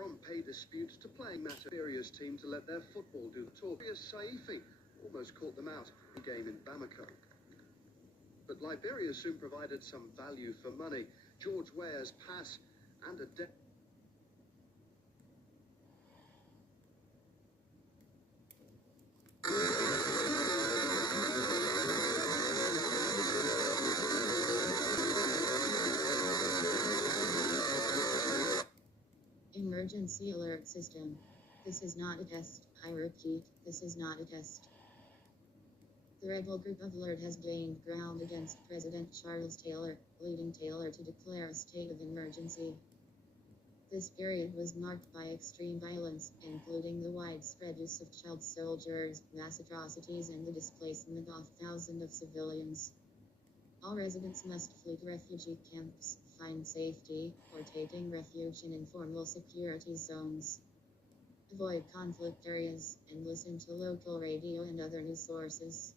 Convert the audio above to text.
From pay disputes to playing Liberia's team to let their football do the talk. Saifi almost caught them out in a game in Bamako. But Liberia soon provided some value for money. George Weah's pass and a Emergency alert system. This is not a test. I repeat, this is not a test. The rebel group of Alert has gained ground against President Charles Taylor, leading Taylor to declare a state of emergency. This period was marked by extreme violence, including the widespread use of child soldiers, mass atrocities, and the displacement of thousands of civilians. All residents must flee to refugee camps, find safety, or taking refuge in informal security zones. Avoid conflict areas, and listen to local radio and other news sources.